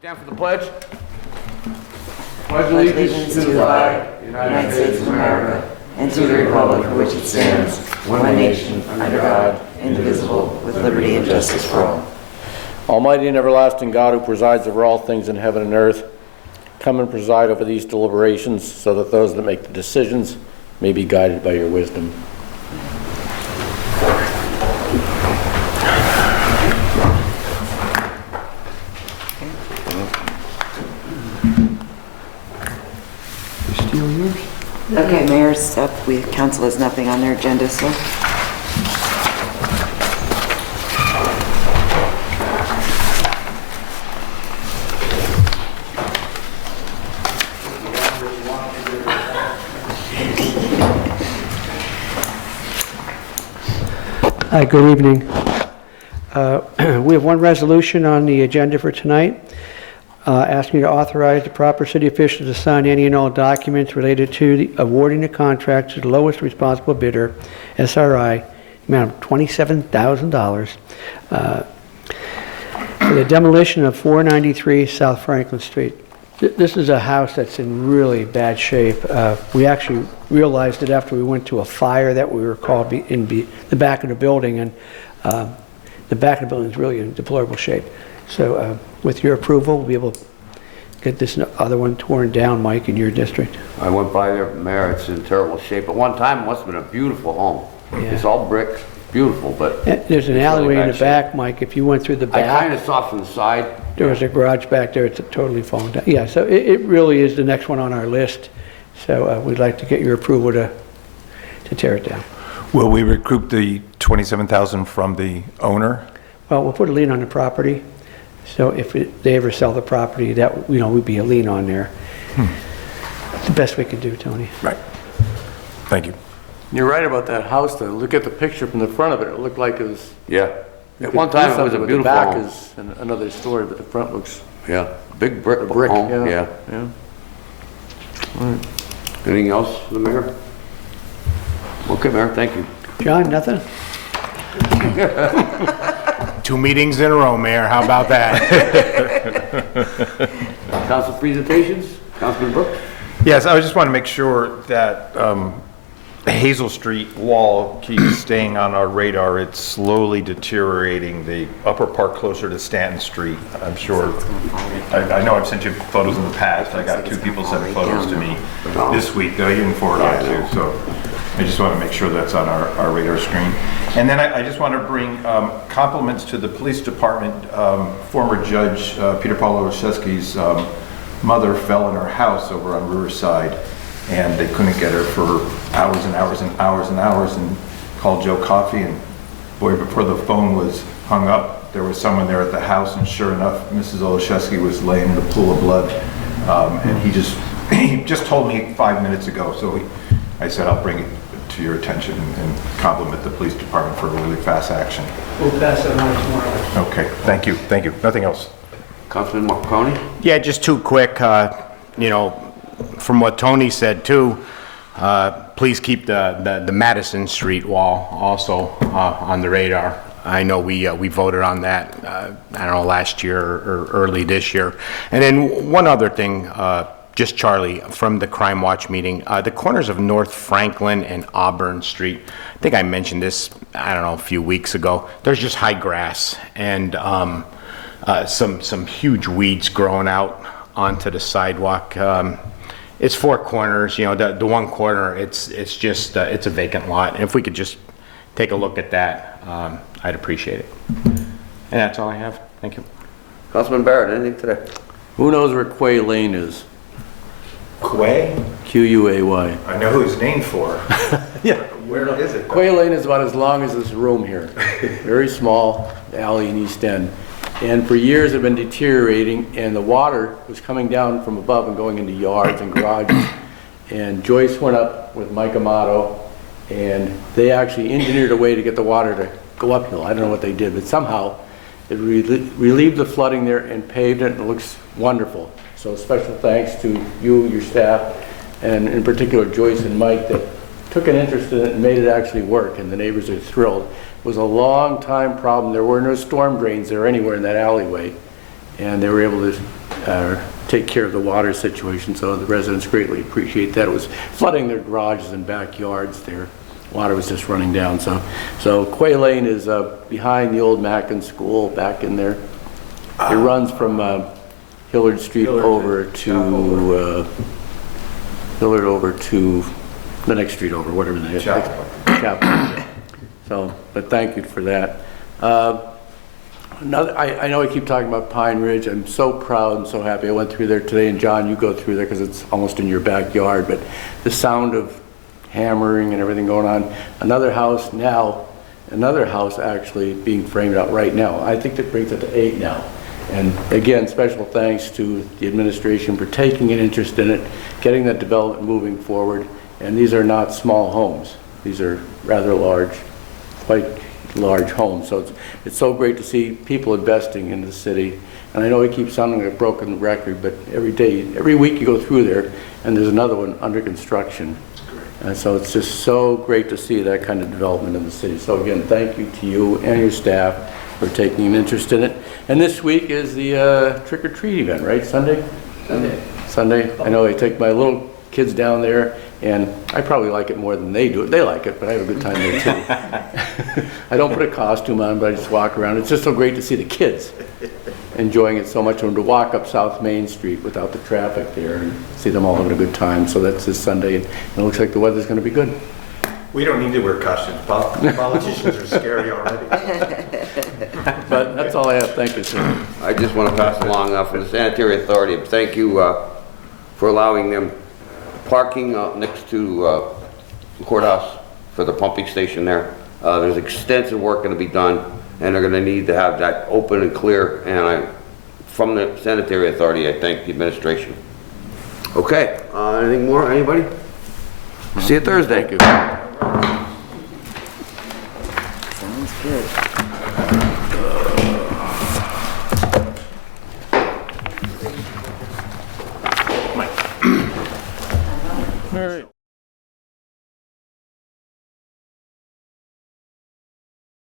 Stand for the pledge. Pledge allegiance to the flag of the United States of America and to the republic for which it stands, one nation, under God, indivisible, with liberty and justice for all. Almighty and everlasting God, who presides over all things in heaven and earth, come and preside over these deliberations so that those that make the decisions may be guided by your wisdom. Okay, Mayor's up. Council has nothing on their agenda, so. Hi, good evening. We have one resolution on the agenda for tonight. Asking you to authorize the proper city officials to sign any and all documents related to the awarding the contract to the lowest responsible bidder, SRI, amount of $27,000, for the demolition of 493 South Franklin Street. This is a house that's in really bad shape. We actually realized it after we went to a fire that we were called in the back of the building, and the back of the building is really in deplorable shape. So with your approval, we'll be able to get this other one torn down, Mike, in your district. I went by there, Mayor, it's in terrible shape. At one time, it must have been a beautiful home. Yeah. It's all brick, beautiful, but... There's an alleyway in the back, Mike. If you went through the back... I kind of saw from the side. There was a garage back there. It's totally fallen down. Yeah, so it really is the next one on our list. So we'd like to get your approval to tear it down. Will we recoup the $27,000 from the owner? Well, we'll put a lien on the property. So if they ever sell the property, that would be a lien on there. That's the best we can do, Tony. Right. Thank you. You're right about that house, though. Look at the picture from the front of it. It looked like it was... Yeah. At one time, it was a beautiful The back home. is another story, but the front looks... Yeah, big brick brick, home, yeah. All right. Anything else for the mayor? Okay, Mayor, thank you. John, nothing? 2 meetings in a row, Mayor. How about that? Council presentations? Councilman Brooks? Yes, I just want to make sure that the Hazel Street wall keeps staying on our radar. It's slowly deteriorating, the upper part closer to Stanton Street. I'm sure, I know I've sent you photos in the past. I got 2 people sending photos to me this week that I didn't forward on to, so I just want to make sure that's on our radar screen. And then I just want to bring compliments to the police department. Former Judge Peter Paul Olszewski's mother fell in her house over on Riverside, and they couldn't get her for hours and hours and hours and hours, and called Joe Coffey, and boy, before the phone was hung up, there was someone there at the house, and sure enough, Mrs. Olszewski was laying in a pool of blood. And he just told me 5 minutes ago, so I said I'll bring it to your attention and compliment the police department for really fast action. We'll pass it on tomorrow. Okay, thank you, nothing else. Councilman Marconi? Yeah, just 2 quick, from what Tony said too, please keep the Madison Street wall also on the radar. I know we voted on that, I don't know, last year or early this year. And then one other thing, just Charlie, from the Crime Watch meeting, the corners of North Franklin and Auburn Street, I think I mentioned this, I don't know, a few weeks ago, there's just high grass and some huge weeds growing out onto the sidewalk. It's 4 corners, the one corner, it's just, it's a vacant lot. And if we could just take a look at that, I'd appreciate it. And that's all I have. Thank you. Councilman Barrett, anything today? Who knows where Quay Lane is? Quay? Q-U-A-Y. I know who it's named for. Yeah. Where is it? Quay Lane is about as long as this room here. Very small alley in East End. And for years have been deteriorating, and the water was coming down from above and going into yards and garages. And Joyce went up with Mike Amato, and they actually engineered a way to get the water to go uphill. I don't know what they did, but somehow it relieved the flooding there and paved it, and it looks wonderful. So special thanks to you, your staff, and in particular Joyce and Mike that took an interest in it and made it actually work, and the neighbors are thrilled. It was a long time problem. There were no storm drains there anywhere in that alleyway, and they were able to take care of the water situation, so the residents greatly appreciate that. It was flooding their garages and backyards there. Water was just running down, so Quay Lane is behind the old Mackin School, back in there. It runs from Hillard Street over to Hillard over to the next street over, whatever the name. Chapel. So, but thank you for that. I know I keep talking about Pine Ridge. I'm so proud and so happy. I went through there today, and John, you go through there because it's almost in your backyard, but the sound of hammering and everything going on. Another house actually being framed out right now. I think that brings it to 8 now. And again, special thanks to the administration for taking an interest in it, getting that development moving forward. And these are not small homes. These are rather large, quite large homes. So it's so great to see people investing in the city. And I know it keeps sounding like a broken record, but every week you go through there and there's another one under construction. And so it's just so great to see that kind of development in the city. So again, thank you to you and your staff for taking an interest in it. And this week is the trick-or-treat event, right? Sunday? Sunday. I know I take my little kids down there, and I probably like it more than they do. They like it, but I have a good time there too. I don't put a costume on, but I just walk around. It's just so great to see the kids enjoying it so much, and to walk up South Main Street without the traffic there and see them all having a good time. So that's this Sunday, and it looks like the weather's going to be good. We don't need to wear costumes. Politicians are scary already. But that's all I have. Thank you, sir. I just want to pass along for the sanitary authority, thank you for allowing them parking next to the courthouse for the pumping station there. There's extensive work going to be done, and they're going to need to have that open and clear, and from the sanitary authority, I thank the administration. Okay, anything more, anybody? See you Thursday. Thank you. Sounds good.